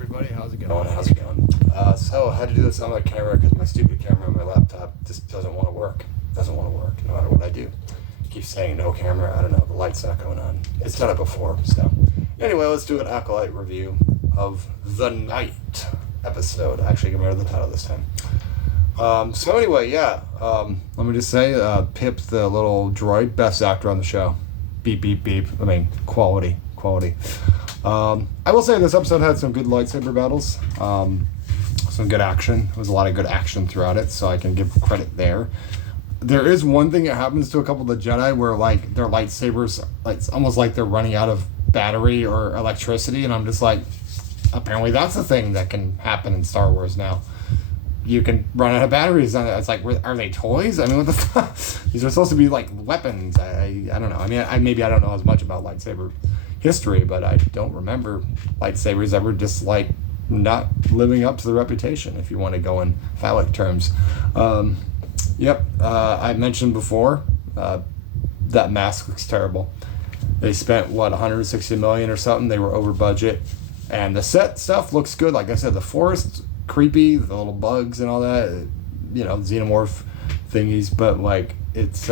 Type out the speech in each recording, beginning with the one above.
everybody, how's it going? So I had to do this on my camera because my stupid camera on my laptop just doesn't want to work. Doesn't want to work no matter what I do. Keeps saying no camera. I don't know, the light's not going on. It's done it before. So anyway, let's do an Acolyte review of the Night episode. I actually remember the title this time. So anyway, let me just say, Pip, the little droid, best actor on the show. Beep, beep, beep. I mean, quality. I will say this episode had some good lightsaber battles, some good action. There was a lot of good action throughout it, so I can give credit there. There is one thing that happens to a couple of the Jedi where, like, their lightsabers, like, it's almost like they're running out of battery or electricity, and I'm just like, apparently that's a thing that can happen in Star Wars now. You can run out of batteries on it. It's like, are they toys? I mean, what the fuck? These are supposed to be like weapons. I don't know. I mean, maybe I don't know as much about lightsaber history, but I don't remember lightsabers ever just like not living up to the reputation, if you want to go in phallic terms. I mentioned before, that mask looks terrible. They spent, $160 million or something. They were over budget. And the set stuff looks good. Like I said, the forest, creepy, the little bugs and all that, xenomorph thingies, but like it's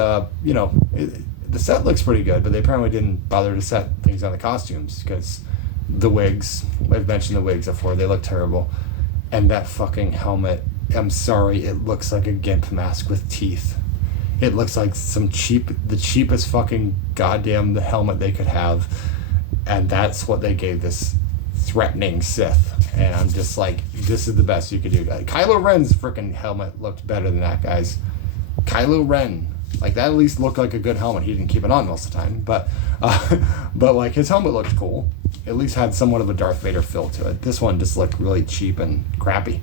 the set looks pretty good, but they apparently didn't bother to set things on the costumes because the wigs, I've mentioned the wigs before, they look terrible. And that fucking helmet, I'm sorry, it looks like a gimp mask with teeth. It looks like the cheapest fucking goddamn helmet they could have, and that's what they gave this threatening Sith. And I'm just like, this is the best you could do. Kylo Ren's freaking helmet looked better than that, guys. Kylo Ren, like, that at least looked like a good helmet. He didn't keep it on most of the time, but like, his helmet looked cool. At least had somewhat of a Darth Vader feel to it. This one just looked really cheap and crappy.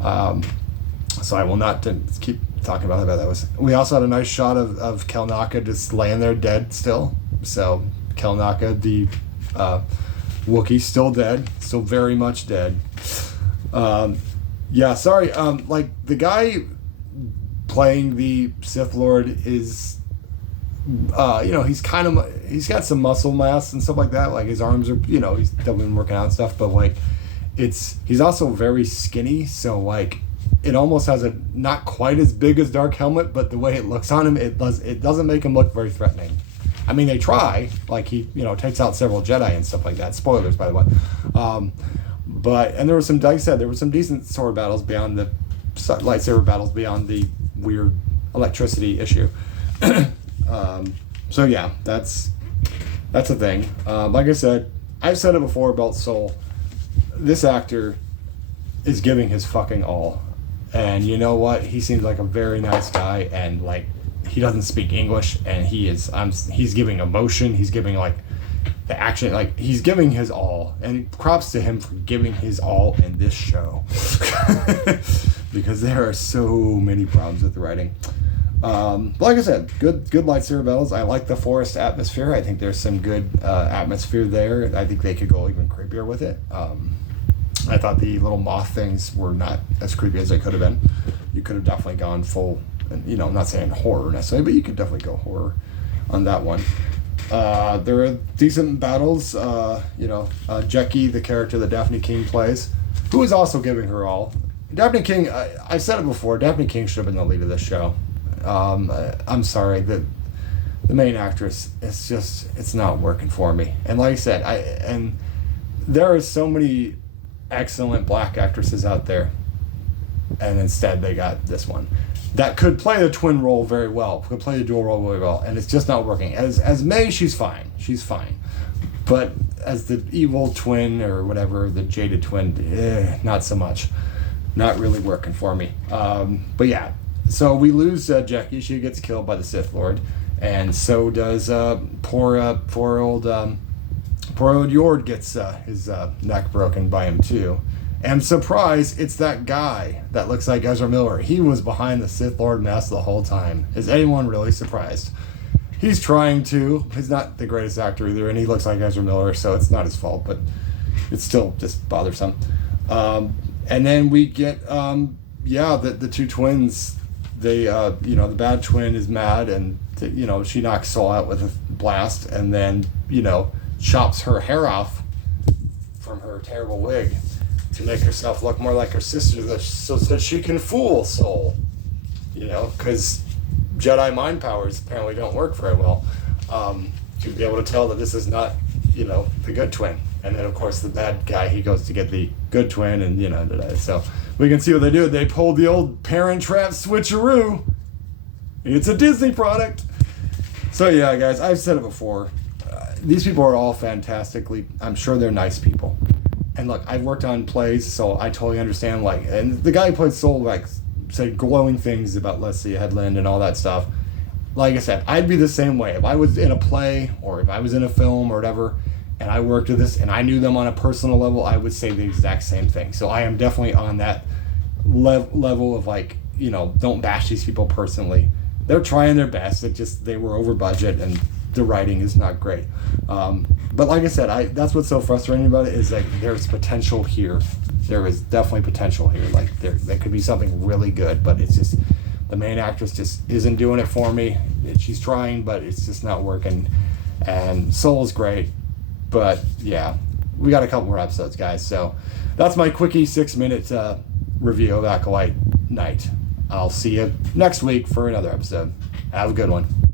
So I will not keep talking about how bad that was. We also had a nice shot of Kel Naka just laying there dead still. So Kel Naka, the Wookiee, still dead, still very much dead. Like, the guy playing the Sith Lord is, he's got some muscle mass and stuff like that. Like, his arms are, he's definitely been working out and stuff, but like, he's also very skinny, so like, it almost has a not quite as big as Dark Helmet, but the way it looks on him, it doesn't make him look very threatening. I mean, they try, like, he, takes out several Jedi and stuff like that. Spoilers, by the way. And there was some decent sword battles beyond the lightsaber battles, beyond the weird electricity issue. So yeah, that's a thing. Like I said, I've said it before about Soul. This actor is giving his fucking all. And you know what? He seems like a very nice guy, and like, he doesn't speak English, and he's giving emotion, he's giving like the action, like he's giving his all, and props to him for giving his all in this show. Because there are so many problems with the writing. But like I said, good lightsaber battles. I like the forest atmosphere. I think there's some good atmosphere there. I think they could go even creepier with it. I thought the little moth things were not as creepy as they could have been. You could have definitely gone full, I'm not saying horror necessarily, but you could definitely go horror on that one. There are decent battles. Jackie, the character that Daphne King plays, who is also giving her all. Daphne King, I said it before, Daphne King should have been the lead of this show. I'm sorry, the main actress, it's not working for me. And like I said, and there are so many excellent black actresses out there, and instead they got this one that could play the twin role very well, could play the dual role very well, and it's just not working. As May, she's fine, but as the evil twin or whatever, the jaded twin, not so much, not really working for me. But yeah, so we lose Jackie. She gets killed by the Sith Lord, and so does poor old Yord gets his neck broken by him too. And surprise, it's that guy that looks like Ezra Miller. He was behind the Sith Lord mask the whole time. Is anyone really surprised? He's trying to. He's not the greatest actor either, and he looks like Ezra Miller, so it's not his fault, but it's still just bothersome. And then we get, the two twins. They, the bad twin is mad, and, she knocks Soul out with a blast, and then, chops her hair off from her terrible wig. to make herself look more like her sister, so that she can fool Soul. You know, because Jedi mind powers apparently don't work very well. To be able to tell that this is not, you know, the good twin. And then, of course, the bad guy, he goes to get the good twin, and, you know, so we can see what they do. They pulled the old Parent Trap switcheroo. It's a Disney product. So, yeah, guys, I've said it before. These people are all fantastically, I'm sure they're nice people. And look, I've worked on plays, so I totally understand, like, and the guy who played Soul, like, said glowing things about Leslie Headland and all that stuff. Like I said, I'd be the same way. If I was in a play, or if I was in a film or whatever, and I worked with this, and I knew them on a personal level, I would say the exact same thing. So I am definitely on that level of, like, you know, don't bash these people personally. They're trying their best. It just, they were over budget, and the writing is not great. But like I said, that's what's so frustrating about it, is like there's potential here. There is definitely potential here. Like there could be something really good, but it's just the main actress just isn't doing it for me. She's trying, but it's just not working. And Soul's great, but yeah, we got a couple more episodes, guys. So that's my quickie 6-minute review of Acolyte Night. I'll see you next week for another episode. Have a good one.